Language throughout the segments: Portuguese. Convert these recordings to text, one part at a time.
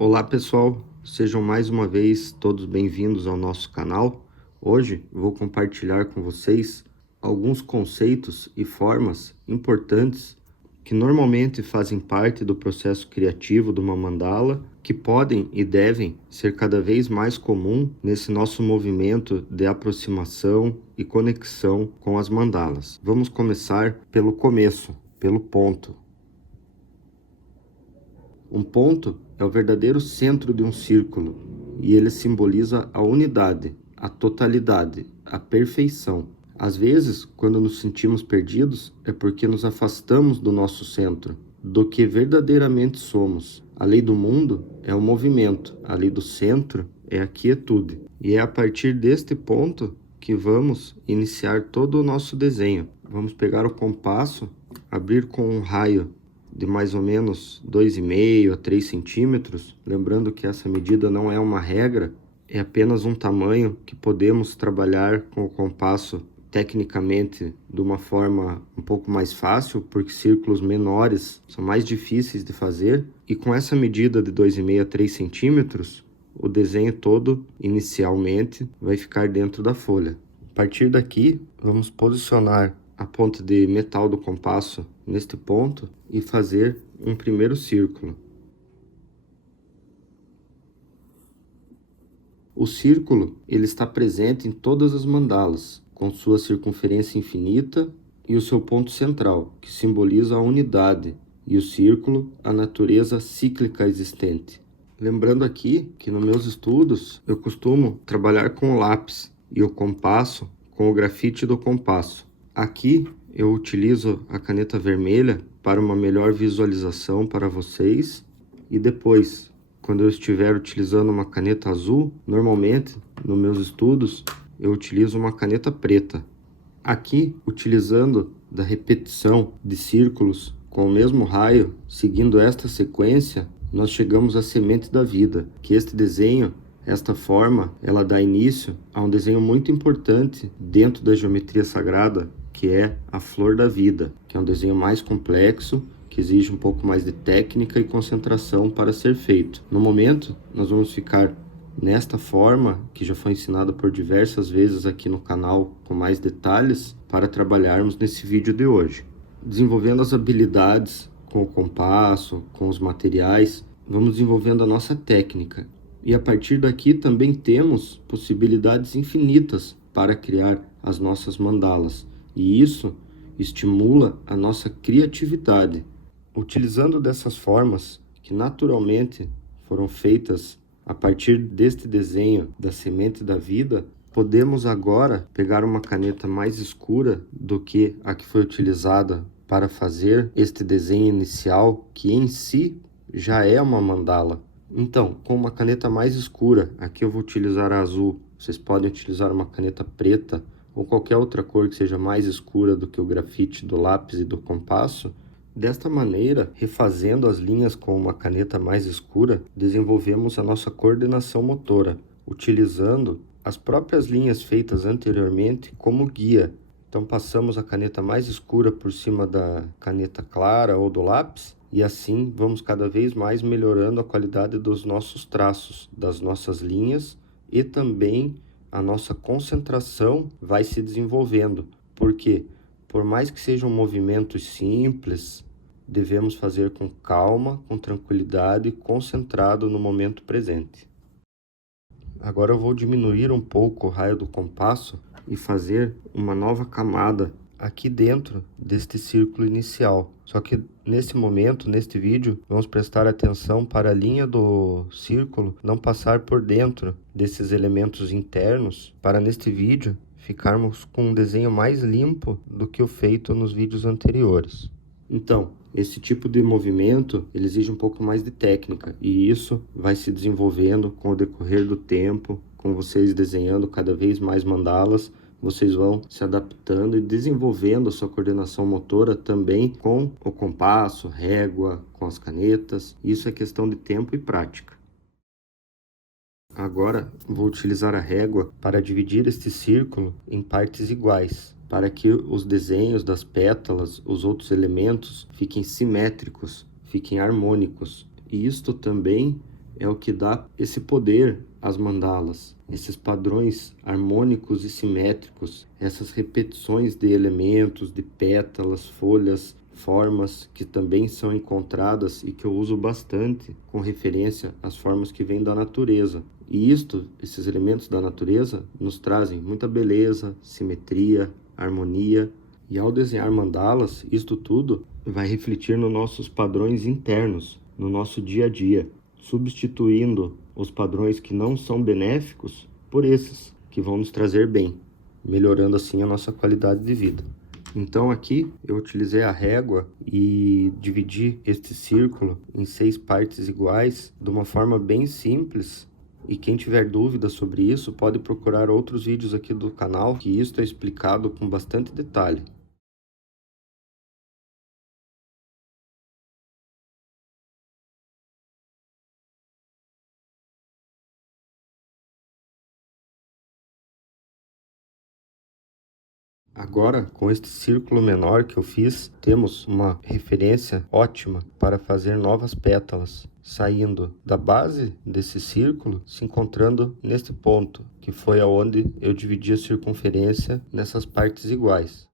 Olá pessoal, sejam mais uma vez todos bem-vindos ao nosso canal. Hoje vou compartilhar com vocês alguns conceitos e formas importantes que normalmente fazem parte do processo criativo de uma mandala, que podem e devem ser cada vez mais comum nesse nosso movimento de aproximação e conexão com as mandalas. Vamos começar pelo começo, pelo ponto. Um ponto é o verdadeiro centro de um círculo e ele simboliza a unidade, a totalidade, a perfeição. Às vezes, quando nos sentimos perdidos, é porque nos afastamos do nosso centro, do que verdadeiramente somos. A lei do mundo é o movimento, a lei do centro é a quietude. E é a partir deste ponto que vamos iniciar todo o nosso desenho. Vamos pegar o compasso, abrir com um raio de mais ou menos 2,5 a 3 centímetros, lembrando que essa medida não é uma regra, é apenas um tamanho que podemos trabalhar com o compasso tecnicamente de uma forma um pouco mais fácil, porque círculos menores são mais difíceis de fazer, e com essa medida de 2,5 a 3 centímetros, o desenho todo, inicialmente, vai ficar dentro da folha. A partir daqui, vamos posicionar a ponta de metal do compasso neste ponto e fazer um primeiro círculo. O círculo ele está presente em todas as mandalas, com sua circunferência infinita e o seu ponto central, que simboliza a unidade, e o círculo, a natureza cíclica existente. Lembrando aqui que nos meus estudos eu costumo trabalhar com o lápis e o compasso com o grafite do compasso. Aqui eu utilizo a caneta vermelha para uma melhor visualização para vocês, e depois, quando eu estiver utilizando uma caneta azul, normalmente nos meus estudos eu utilizo uma caneta preta. Aqui, utilizando da repetição de círculos com o mesmo raio, seguindo esta sequência, nós chegamos à semente da vida, que este desenho, esta forma, ela dá início a um desenho muito importante dentro da geometria sagrada, que é a flor da vida, que é um desenho mais complexo, que exige um pouco mais de técnica e concentração para ser feito. No momento, nós vamos ficar nesta forma, que já foi ensinada por diversas vezes aqui no canal com mais detalhes, para trabalharmos nesse vídeo de hoje. Desenvolvendo as habilidades com o compasso, com os materiais, vamos desenvolvendo a nossa técnica. E a partir daqui também temos possibilidades infinitas para criar as nossas mandalas. E isso estimula a nossa criatividade. Utilizando dessas formas que naturalmente foram feitas a partir deste desenho da semente da vida, podemos agora pegar uma caneta mais escura do que a que foi utilizada para fazer este desenho inicial, que em si já é uma mandala. Então, com uma caneta mais escura, aqui eu vou utilizar a azul, vocês podem utilizar uma caneta preta ou qualquer outra cor que seja mais escura do que o grafite do lápis e do compasso. Desta maneira, refazendo as linhas com uma caneta mais escura, desenvolvemos a nossa coordenação motora, utilizando as próprias linhas feitas anteriormente como guia. Então passamos a caneta mais escura por cima da caneta clara ou do lápis, e assim vamos cada vez mais melhorando a qualidade dos nossos traços, das nossas linhas, e também a nossa concentração vai se desenvolvendo. Porque, por mais que sejam movimentos simples, devemos fazer com calma, com tranquilidade, concentrado no momento presente. Agora eu vou diminuir um pouco o raio do compasso e fazer uma nova camada aqui dentro deste círculo inicial. Só que nesse momento, neste vídeo, vamos prestar atenção para a linha do círculo não passar por dentro desses elementos internos, para neste vídeo ficarmos com um desenho mais limpo do que o feito nos vídeos anteriores. Então, esse tipo de movimento ele exige um pouco mais de técnica, e isso vai se desenvolvendo com o decorrer do tempo, com vocês desenhando cada vez mais mandalas. Vocês vão se adaptando e desenvolvendo a sua coordenação motora também com o compasso, régua, com as canetas. Isso é questão de tempo e prática. Agora vou utilizar a régua para dividir este círculo em partes iguais, para que os desenhos das pétalas, os outros elementos, fiquem simétricos, fiquem harmônicos. E isto também é o que dá esse poder às mandalas, esses padrões harmônicos e simétricos, essas repetições de elementos, de pétalas, folhas, formas que também são encontradas e que eu uso bastante com referência às formas que vêm da natureza. E esses elementos da natureza nos trazem muita beleza, simetria, harmonia. E ao desenhar mandalas, isto tudo vai refletir nos nossos padrões internos, no nosso dia a dia, substituindo os padrões que não são benéficos por esses que vão nos trazer bem, melhorando assim a nossa qualidade de vida. Então aqui eu utilizei a régua e dividi este círculo em 6 partes iguais de uma forma bem simples. E quem tiver dúvida sobre isso pode procurar outros vídeos aqui do canal, que isto é explicado com bastante detalhe. Agora, com este círculo menor que eu fiz, temos uma referência ótima para fazer novas pétalas, saindo da base desse círculo, se encontrando neste ponto, que foi aonde eu dividi a circunferência nessas partes iguais.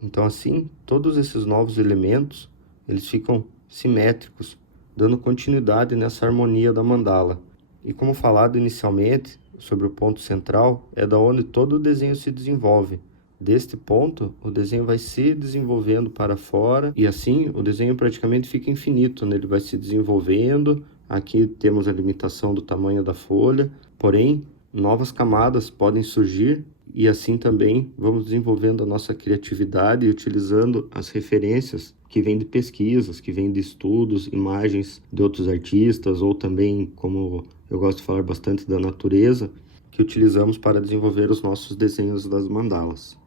Então assim, todos esses novos elementos, eles ficam simétricos, dando continuidade nessa harmonia da mandala. E como falado inicialmente, sobre o ponto central, é da onde todo o desenho se desenvolve. Deste ponto, o desenho vai se desenvolvendo para fora e assim o desenho praticamente fica infinito, né? Ele vai se desenvolvendo. Aqui temos a limitação do tamanho da folha, porém, novas camadas podem surgir e assim também vamos desenvolvendo a nossa criatividade e utilizando as referências que vêm de pesquisas, que vêm de estudos, imagens de outros artistas ou também, como eu gosto de falar bastante, da natureza, que utilizamos para desenvolver os nossos desenhos das mandalas.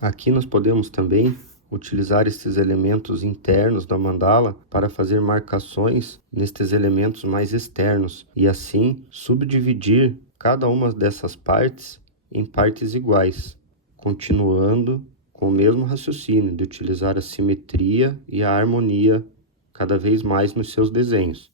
Aqui nós podemos também utilizar estes elementos internos da mandala para fazer marcações nestes elementos mais externos e assim subdividir cada uma dessas partes em partes iguais, continuando com o mesmo raciocínio de utilizar a simetria e a harmonia cada vez mais nos seus desenhos.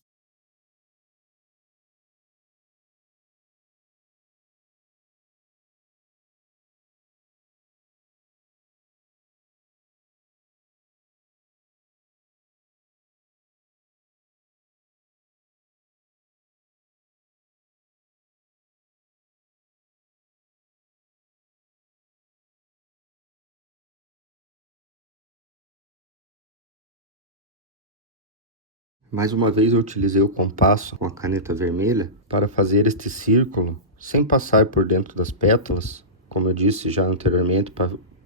Mais uma vez eu utilizei o compasso com a caneta vermelha para fazer este círculo sem passar por dentro das pétalas, como eu disse já anteriormente,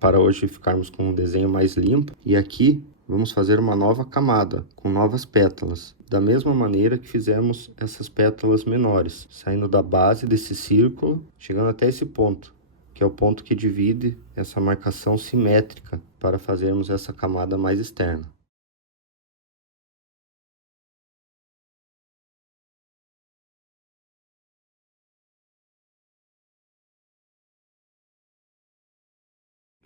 para hoje ficarmos com um desenho mais limpo. E aqui vamos fazer uma nova camada com novas pétalas, da mesma maneira que fizemos essas pétalas menores, saindo da base desse círculo, chegando até esse ponto, que é o ponto que divide essa marcação simétrica para fazermos essa camada mais externa.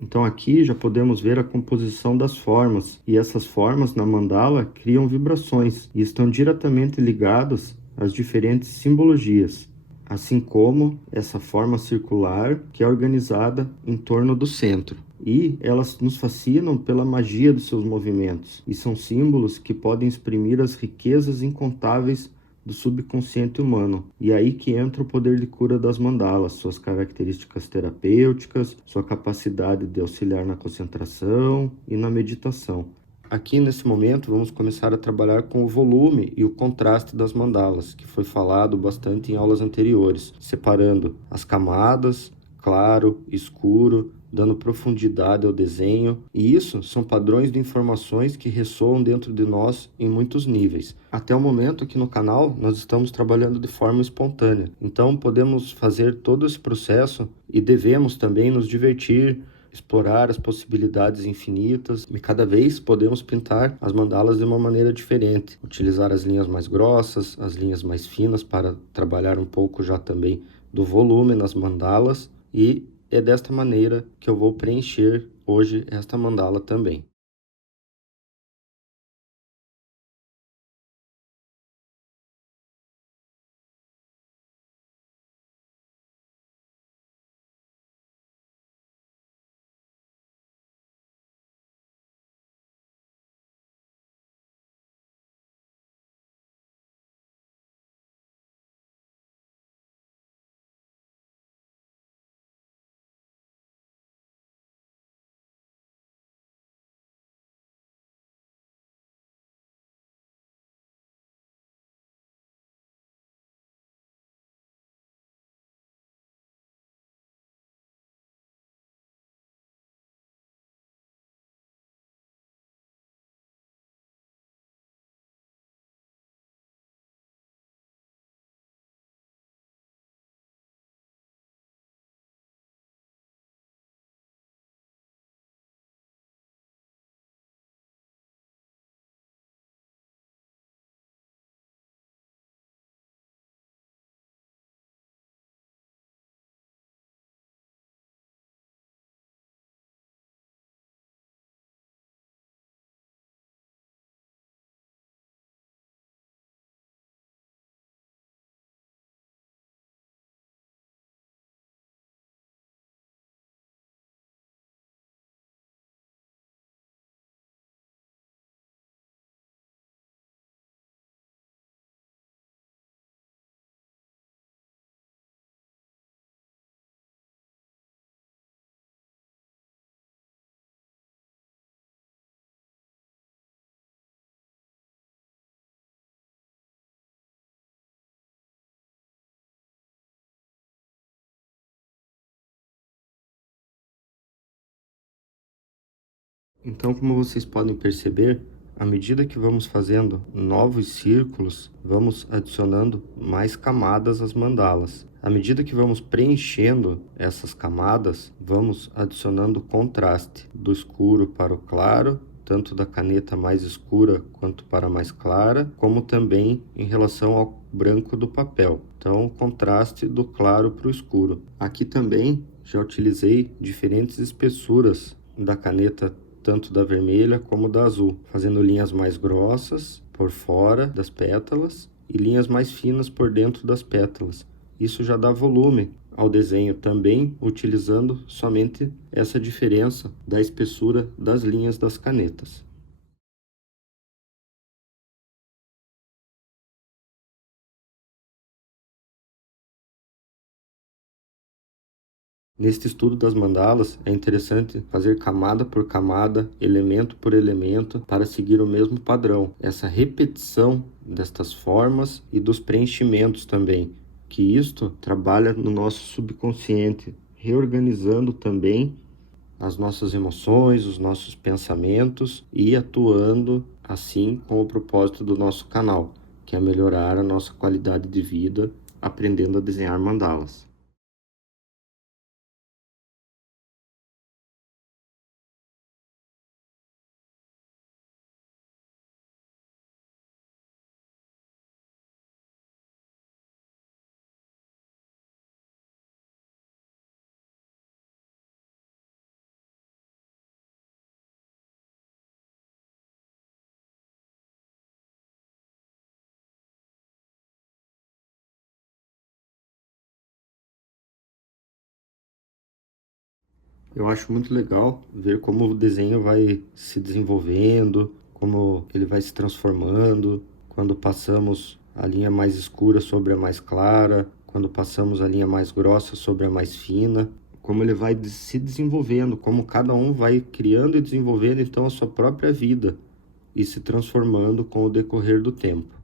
Então aqui já podemos ver a composição das formas, e essas formas na mandala criam vibrações e estão diretamente ligadas às diferentes simbologias, assim como essa forma circular que é organizada em torno do centro. E elas nos fascinam pela magia dos seus movimentos, e são símbolos que podem exprimir as riquezas incontáveis do subconsciente humano. E aí que entra o poder de cura das mandalas, suas características terapêuticas, sua capacidade de auxiliar na concentração e na meditação. Aqui nesse momento vamos começar a trabalhar com o volume e o contraste das mandalas, que foi falado bastante em aulas anteriores, separando as camadas, claro, escuro, dando profundidade ao desenho. E isso são padrões de informações que ressoam dentro de nós em muitos níveis. Até o momento aqui no canal nós estamos trabalhando de forma espontânea, então podemos fazer todo esse processo e devemos também nos divertir, explorar as possibilidades infinitas, e cada vez podemos pintar as mandalas de uma maneira diferente, utilizar as linhas mais grossas, as linhas mais finas para trabalhar um pouco já também do volume nas mandalas e é desta maneira que eu vou preencher hoje esta mandala também. Então, como vocês podem perceber, à medida que vamos fazendo novos círculos, vamos adicionando mais camadas às mandalas. À medida que vamos preenchendo essas camadas, vamos adicionando contraste do escuro para o claro, tanto da caneta mais escura quanto para a mais clara, como também em relação ao branco do papel. Então, contraste do claro para o escuro. Aqui também já utilizei diferentes espessuras da caneta, tanto da vermelha como da azul, fazendo linhas mais grossas por fora das pétalas e linhas mais finas por dentro das pétalas. Isso já dá volume ao desenho também, utilizando somente essa diferença da espessura das linhas das canetas. Neste estudo das mandalas, é interessante fazer camada por camada, elemento por elemento, para seguir o mesmo padrão. Essa repetição destas formas e dos preenchimentos também, que isto trabalha no nosso subconsciente, reorganizando também as nossas emoções, os nossos pensamentos e atuando assim com o propósito do nosso canal, que é melhorar a nossa qualidade de vida aprendendo a desenhar mandalas. Eu acho muito legal ver como o desenho vai se desenvolvendo, como ele vai se transformando, quando passamos a linha mais escura sobre a mais clara, quando passamos a linha mais grossa sobre a mais fina, como ele vai se desenvolvendo, como cada um vai criando e desenvolvendo então a sua própria vida e se transformando com o decorrer do tempo.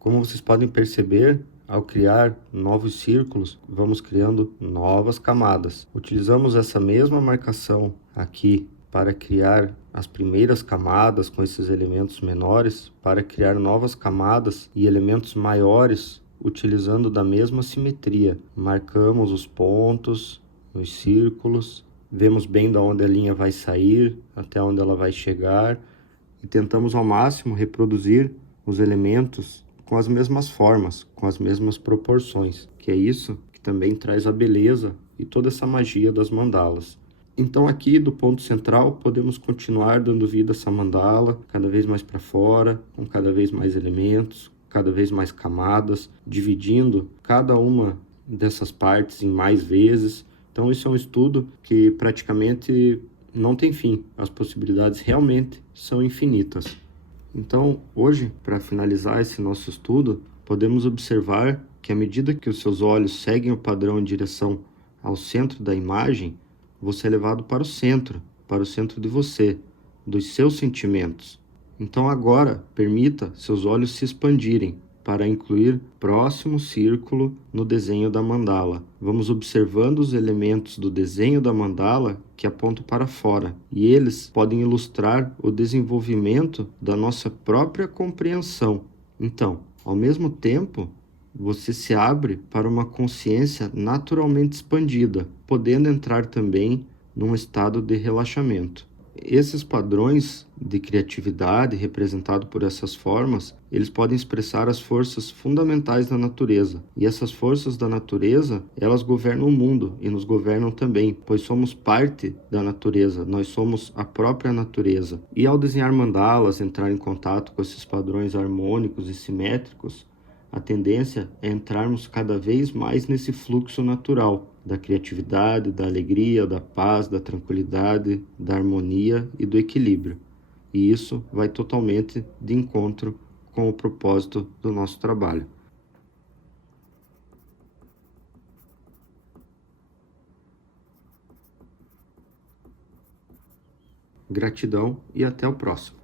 Como vocês podem perceber, ao criar novos círculos, vamos criando novas camadas. Utilizamos essa mesma marcação aqui para criar as primeiras camadas com esses elementos menores, para criar novas camadas e elementos maiores, utilizando da mesma simetria. Marcamos os pontos nos círculos, vemos bem de onde a linha vai sair, até onde ela vai chegar, e tentamos ao máximo reproduzir os elementos com as mesmas formas, com as mesmas proporções, que é isso que também traz a beleza e toda essa magia das mandalas. Então aqui do ponto central podemos continuar dando vida a essa mandala, cada vez mais para fora, com cada vez mais elementos, cada vez mais camadas, dividindo cada uma dessas partes em mais vezes. Então isso é um estudo que praticamente não tem fim, as possibilidades realmente são infinitas. Então, hoje, para finalizar esse nosso estudo, podemos observar que à medida que os seus olhos seguem o padrão em direção ao centro da imagem, você é levado para o centro de você, dos seus sentimentos. Então agora, permita seus olhos se expandirem para incluir próximo círculo no desenho da mandala. Vamos observando os elementos do desenho da mandala que apontam para fora, e eles podem ilustrar o desenvolvimento da nossa própria compreensão. Então, ao mesmo tempo, você se abre para uma consciência naturalmente expandida, podendo entrar também num estado de relaxamento. Esses padrões de criatividade, representados por essas formas, eles podem expressar as forças fundamentais da natureza. E essas forças da natureza, elas governam o mundo e nos governam também, pois somos parte da natureza, nós somos a própria natureza. E ao desenhar mandalas, entrar em contato com esses padrões harmônicos e simétricos, a tendência é entrarmos cada vez mais nesse fluxo natural da criatividade, da alegria, da paz, da tranquilidade, da harmonia e do equilíbrio. E isso vai totalmente de encontro com o propósito do nosso trabalho. Gratidão e até o próximo.